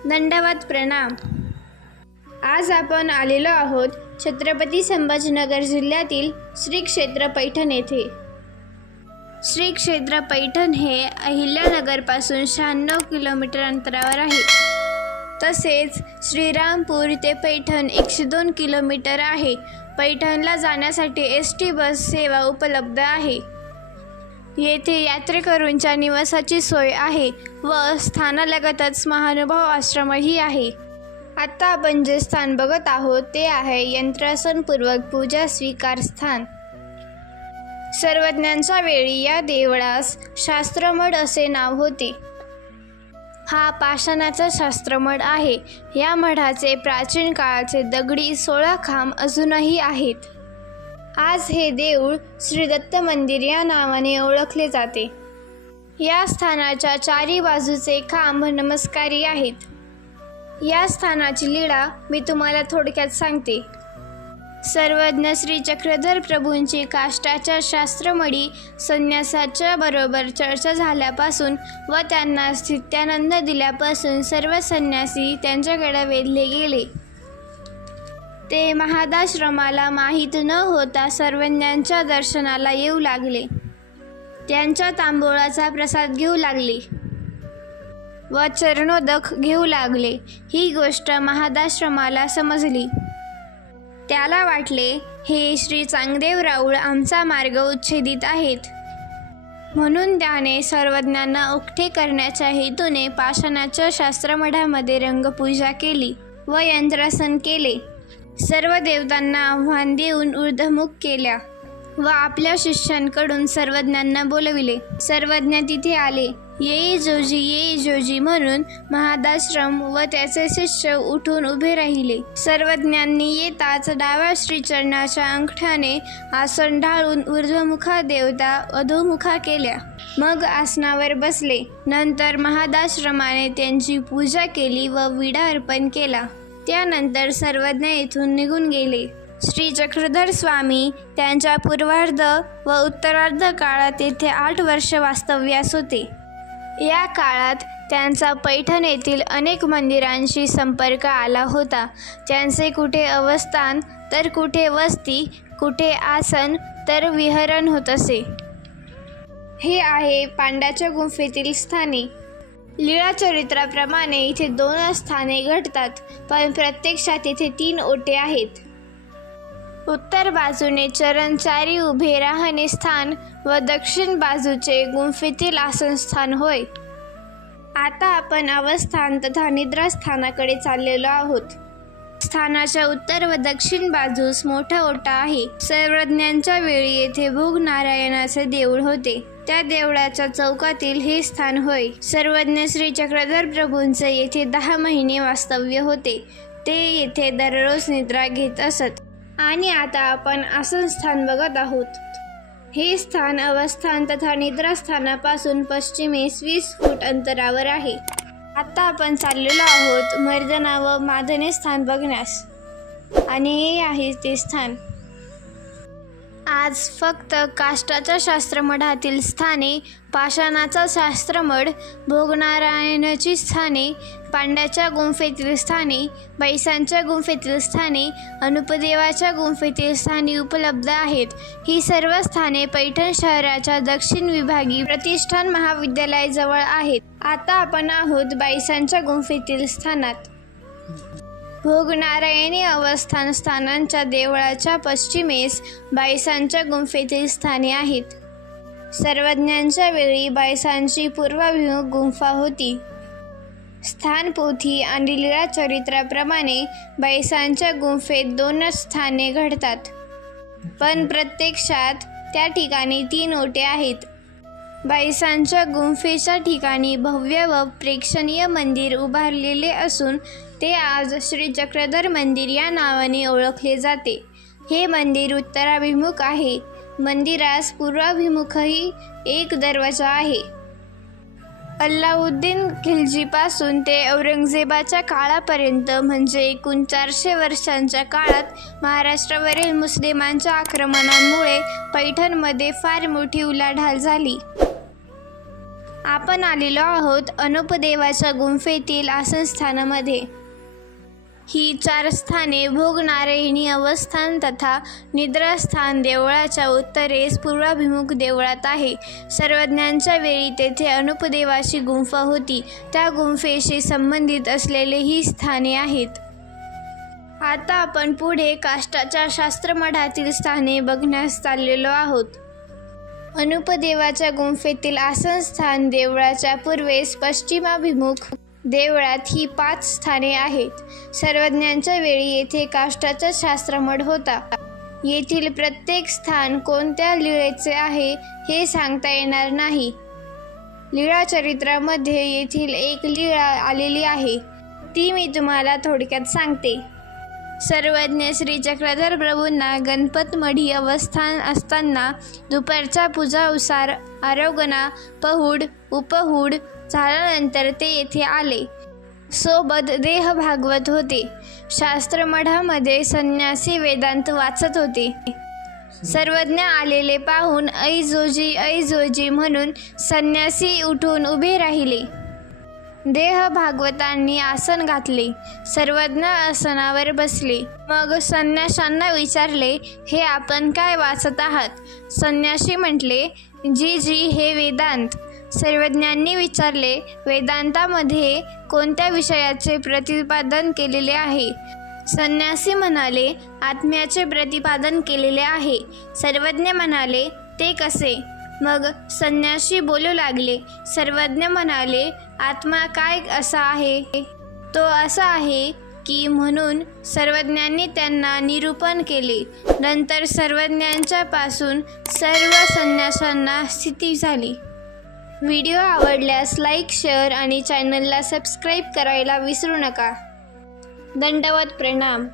दंडवत प्रणाम। आज आपण आलेलो आहोत छत्रपती संभाजीनगर जिल्ह्यातील श्री क्षेत्र पैठण येथे। श्री क्षेत्र पैठण हे अहिल्यानगरपासून 96 किलोमीटर अंतरावर आहे। तसेच श्रीरामपूर ते पैठण 102 किलोमीटर आहे। पैठणला जाण्यासाठी एसटी बस सेवा उपलब्ध आहे। येथे यात्रेकरूंच्या निवासाची सोय आहे व स्थानालगतच महानुभाव आश्रमही आहे। आता आपण जे स्थान बघत आहोत ते आहे यंत्रासनपूर्वक पूजा स्वीकार स्थान। सर्वज्ञांच्या वेळी या देवळास शास्त्रमठ असे नाव होते। हा पाषाणाचा शास्त्रमठ आहे। या मठाचे प्राचीन काळाचे दगडी 16 खांब अजूनही आहेत। आज हे देऊळ श्री दत्त मंदिर या नावाने ओळखले जाते। या स्थानाच्या चारी बाजूचे खांब नमस्कारी आहेत। या स्थानाची लीळा मी तुम्हाला थोडक्यात सांगते। सर्वज्ञ श्री चक्रधर प्रभूंची काष्टाच्या शास्त्रमठी संन्यासाच्या बरोबर चर्चा झाल्यापासून व त्यांना स्थित्यानंद दिल्यापासून सर्व संन्यासी त्यांच्याकडे वेधले गेले। ते महादाश्रमाला माहीत न होता सर्वज्ञांच्या दर्शनाला येऊ लागले। त्यांच्या तांबूळाचा प्रसाद घेऊ लागले व चरणोदक घेऊ लागले। ही गोष्ट महादाश्रमाला समजली। त्याला वाटले हे श्री चांगदेव राऊळ आमचा मार्ग उच्छेदित आहेत, म्हणून त्याने सर्वज्ञांना एकटे करण्याच्या हेतूने पाषाणाच्या शास्त्रमठामध्ये रंगपूजा केली व यंत्रासन केले। सर्व देवतांना आव्हान देऊन ऊर्ध्वमुख केल्या व आपल्या शिष्यांकडून सर्वज्ञांना बोलविले। सर्वज्ञ तिथे आले। येई जोजी म्हणून महादाश्रम व त्याचे शिष्य उठून उभे राहिले। सर्वज्ञांनी येताच डाव्या श्रीचरणाच्या अंगठ्याने आसन ढाळून ऊर्ध्वमुखा देवता अधोमुखा केल्या। मग आसनावर बसले। नंतर महादाश्रमाने त्यांची पूजा केली व विडा अर्पण केला। त्यानंतर सर्वज्ञ येथून निघून गेले। श्री चक्रधर स्वामी त्यांच्या पूर्वार्ध व उत्तरार्ध काळात येथे 8 वर्ष वास्तव्यास होते। या काळात त्यांचा पैठण येथील अनेक मंदिरांशी संपर्क आला होता। त्यांचे कुठे अवस्थान तर कुठे वस्ती, कुठे आसन तर विहरण होत असे। हे आहे पांड्याच्या गुंफेतील स्थाने। लीळाचरित्राप्रमाणे इथे 2 स्थाने घडतात, पण प्रत्यक्षात इथे 3 ओटे आहेत। उत्तर बाजूने चरणचारी उभे राहणे स्थान व दक्षिण बाजूचे गुंफेतील आसनस्थान होय। आता आपण अवस्थान तथा निद्रास्थानाकडे चाललेलो आहोत। स्थानाच्या उत्तर व दक्षिण बाजूस मोठा ओटा आहे। सर्वज्ञांच्या वेळी येथे भोगनारायणाचे देऊळ होते। त्या देवळाच्या चौकातील हे स्थान होय। सर्वज्ञ श्री चक्रधर प्रभूंचे येथे 10 महिने वास्तव्य होते। ते येथे दररोज निद्रा घेत असत। आणि आता आपण आसनस्थान बघत आहोत। हे स्थान अवस्थान तथा निद्रास्थानापासून पश्चिमेस 20 फूट अंतरावर आहे। आता आपण चाललेलो आहोत मर्दना व मादने स्थान बघण्यास, आणि हे आहे ते स्थान। आज फक्त काष्टाच्या शास्त्रमठातील स्थाने, पाषाणाचा शास्त्रमठ, भोगनारायणाची स्थाने, पांड्याच्या गुंफेतील स्थाने, बैसांच्या गुंफेतील स्थाने, अनुपदेवाच्या गुंफेतील स्थाने उपलब्ध आहेत। ही सर्व स्थाने पैठण शहराच्या दक्षिण विभागी प्रतिष्ठान महाविद्यालयाजवळ आहेत। आता आपण आहोत बैसांच्या गुंफेतील स्थानात। भोगनारायणी अवस्थान स्थानांच्या देवळाच्या पश्चिमेस बैसांच्या गुंफेतील स्थाने आहेत। सर्वज्ञांच्या वेळी बैसांची पूर्वाभिमुख गुंफा होती। स्थानपोथी आणि लीळाचरित्राप्रमाणे बैसांच्या गुंफेत 2 स्थाने घडतात, पण प्रत्यक्षात त्या ठिकाणी 3 ओटे आहेत। बैसांच्या गुंफेच्या ठिकाणी भव्य व प्रेक्षणीय मंदिर उभारलेले असून ते आज श्री चक्रधर मंदिर या नावाने ओळखले जाते। हे मंदिर उत्तराभिमुख आहे। मंदिरास पूर्वाभिमुखही एक दरवाजा आहे। अल्लाउद्दीन खिल्जीपासून ते औरंगजेबाच्या काळापर्यंत म्हणजे एकूण 400 वर्षांच्या काळात महाराष्ट्रावरील मुस्लिमांच्या आक्रमणांमुळे पैठणमध्ये फार मोठी उलाढाल झाली। आपण आलेलो आहोत अनुपदेवाच्या गुंफेतील आसनस्थानामध्ये। ही 4 स्थाने भोग नारायणी अवस्थान तथा निद्रास्थान देवळाच्या उत्तरेस पूर्वाभिमुख देवळात आहे। सर्वज्ञांच्या वेळी तेथे अनुपदेवाची गुंफा होती, त्या गुंफेशी संबंधित असलेले ही स्थाने आहेत। आता आपण पुढे काष्टाच्या शास्त्रमठातील स्थाने बघण्यास चाललेलो आहोत। अनुपदेवाच्या गुंफेतील आसनस्थान देवळाच्या पूर्वेस पश्चिमाभिमुख देवळात ही 5 स्थाने आहेत। सर्वज्ञांच्या वेळी येथे काष्टाचा शास्त्रमठ होता। येथील प्रत्येक स्थान कोणत्या लीळेचे आहे हे सांगता येणार नाही। लीळाचरित्रामध्ये येथील एक लीळा आलेली आहे, ती मी तुम्हाला थोडक्यात सांगते। सर्वज्ञ श्री चक्रधर प्रभूंना गणपतमढी अवस्थान असताना दुपारच्या पूजानुसार आरोगणा पहुड उपहुड झाल्यानंतर ते येथे आले। सोबत देह भागवत होते। शास्त्रमठामध्ये संन्यासी वेदांत वाचत होते। सर्वज्ञ आलेले पाहून ऐ जोजी म्हणून संन्यासी उठून उभे राहिले। देह भागवतांनी आसन घातले। सर्वज्ञ आसनावर बसले। मग संन्याशांना विचारले, हे आपण काय वाचत आहात? संन्यासी म्हटले, जी हे वेदांत। सर्वज्ञांनी विचारले, वेदांतामध्ये कोणत्या विषयाचे प्रतिपादन केलेले आहे? संन्यासी म्हणाले, आत्म्याचे प्रतिपादन केलेले आहे। सर्वज्ञ म्हणाले, ते कसे? मग संन्यासी बोलू लागले। सर्वज्ञ म्हणाले, आत्मा काय असा आहे? तो असा आहे की म्हणून सर्वज्ञांनी त्यांना निरूपण केले। नंतर सर्वज्ञांच्या पासून सर्व संन्याशांना स्थिती झाली। व्हिडिओ आवडल्यास लाईक, शेअर आणि चॅनलला सबस्क्राईब करायला विसरू नका। दंडवत प्रणाम।